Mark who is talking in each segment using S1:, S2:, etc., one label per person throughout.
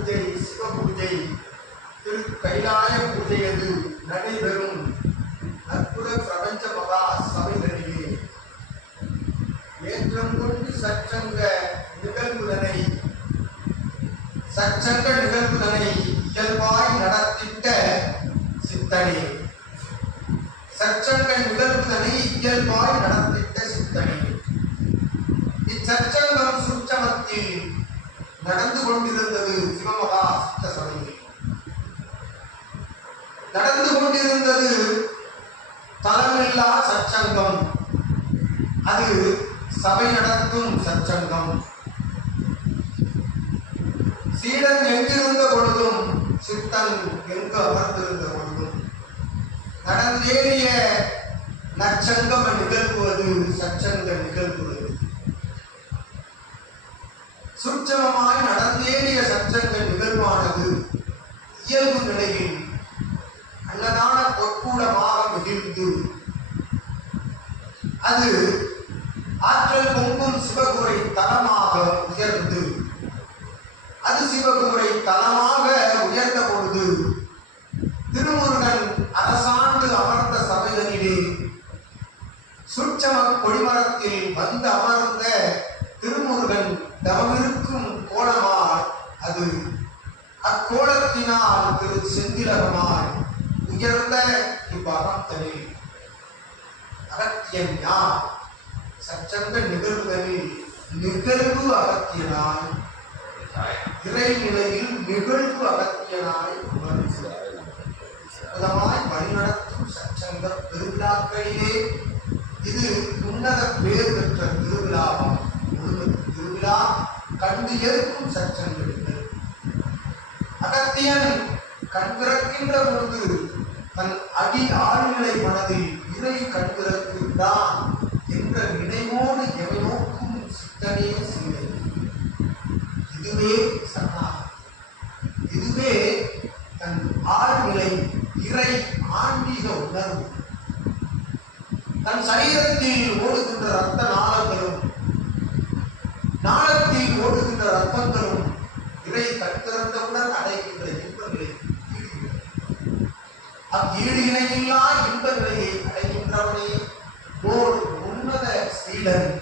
S1: பூஜை சிவ பூஜை திரு கைலாய பூஜையது நடைபெறும். அற்புத பிரபஞ்ச மகா சபைகளிலே. ஏற்றம் கொண்டு சச்சங்க நிகழ்வுதனை சச்சங்க நிகழ்வுதனை இயல்பாய் நடத்திட்ட சித்தனே. சச்சங்க நிகழ்வுதனை இயல்பாய் நடத்திட்ட சித்தனே. இச்சச்சங்கம் சூட்சமத்தில் நடந்து கொண்டிருந்தது சிவமகா சித்த சபையில் நடந்து கொண்டிருந்தது தலமில்லா சச்சங்கம். அது சபை நடத்தும் சச்சங்கம். சீடன் எங்கிருந்த பொழுதும் சித்தன் எங்கு அமர்ந்திருந்த பொழுதும் நடந்தேறிய நற்சங்கம் நிகழ்வுவது சச்சங்க நிகழ்வுவது சுற்றமமாய் நடந்தேறிய சச்சங்க நிகழ்வானது இயல்பு அன்னதான பொற்கூடமாக மிகிழ்ந்து அது ஆற்றல் பொங்கும் சிவகுரை தலமாக உயர்ந்து அது சிவகுரை தலமாக உயர்ந்த பொழுது திருமுருகன் அரசாண்டு அமர்ந்த சபைகளிலே சுற்றம கொடிமரத்தில் வந்து அமர்ந்த திருமுருகன் தவமிருக்கும் கோலமாய் அது அக்கோலத்தினால் திரு செந்திலகமாய் உயர்ந்த இவ்வகத்தனில். அகத்தியன் யார்? சச்சங்க நிகழ்வுகளில் நிகழ்வு அகத்தியனாய் இறைநிலையில் நிகழ்வு அகத்தியனாய் அற்புதமாய் வழிநடத்தும் சச்சங்க பெருவிழாக்களிலே இது உன்னத பேர் பெற்ற திருவிழாவாகும். திருவிழா கண்டு ஏற்கும் அகத்தியன் கண்பிறக்கின்ற பொழுது தன் அடி ஆழ்நிலை மனதில் இறை கண் என்ற நினைவோடு எவை நோக்கும் சித்தனே சிந்தை இதுவே சன்னா இதுவே தன் ஆழ்நிலை இறை ஆன்மீக உணர்வு. தன் சரீரத்தில் ஓடுகின்ற ரத்த நாளங்களும் நாளத்தில் ஈடு இணையில்லா இன்ப நிலையை அடைகின்றவனே ஓர் உன்னத சீலன்.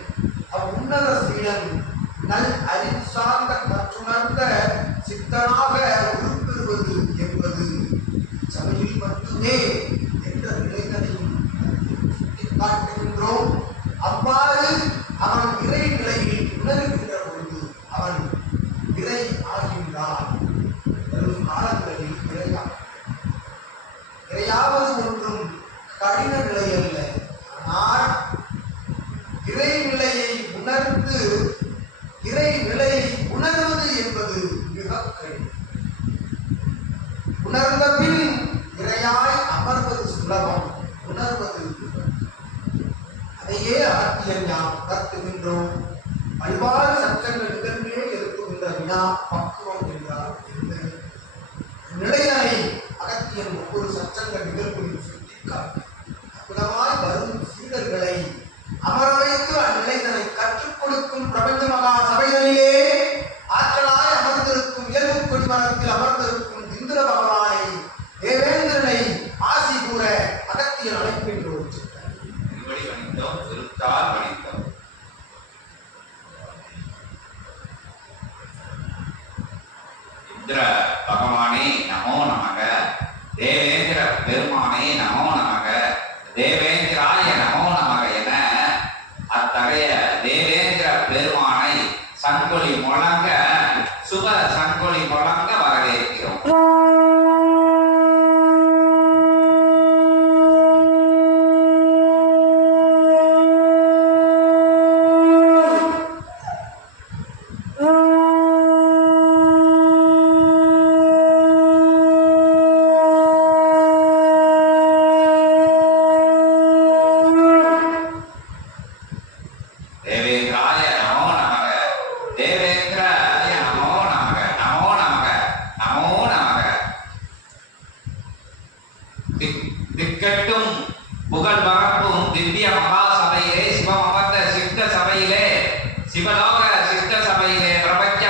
S1: உணர்ந்த பின் இறையாய் அமர்வது சுலபம். உணர்வது விபத்து. அதையே அகத்தியன் நாம் உணர்த்துகின்றோம் பல்வாறு சட்டங்கள் நிகழ்விலே இருக்குகின்ற வினா பக்குவம் என்றால் என்ன? நிலைகளை அகத்தியன் ஒவ்வொரு சட்டங்கள் நிகழ்வுகளில் சுட்டிக்காட்டும் அற்புதமாய் வரும் சீடர்களை
S2: அமரவை வணிந்தோம் திருத்தால் இந்திர பகவானே நமோ நமக தேவேந்திர பெருமானே நமோ நமக தேவேந்திராய நமோ நமக என அத்தகைய தேவேந்திர பெருமானை சங்கொலி முழங்க சுப சங்கொலி முழங்க தேவேந்திராய நமோ நமக தேவேந்திராய நமோ நமக நமோ நமக நமோ நமக திக்- திக்கட்டும் புகழ் பரப்பும் திவ்ய மகா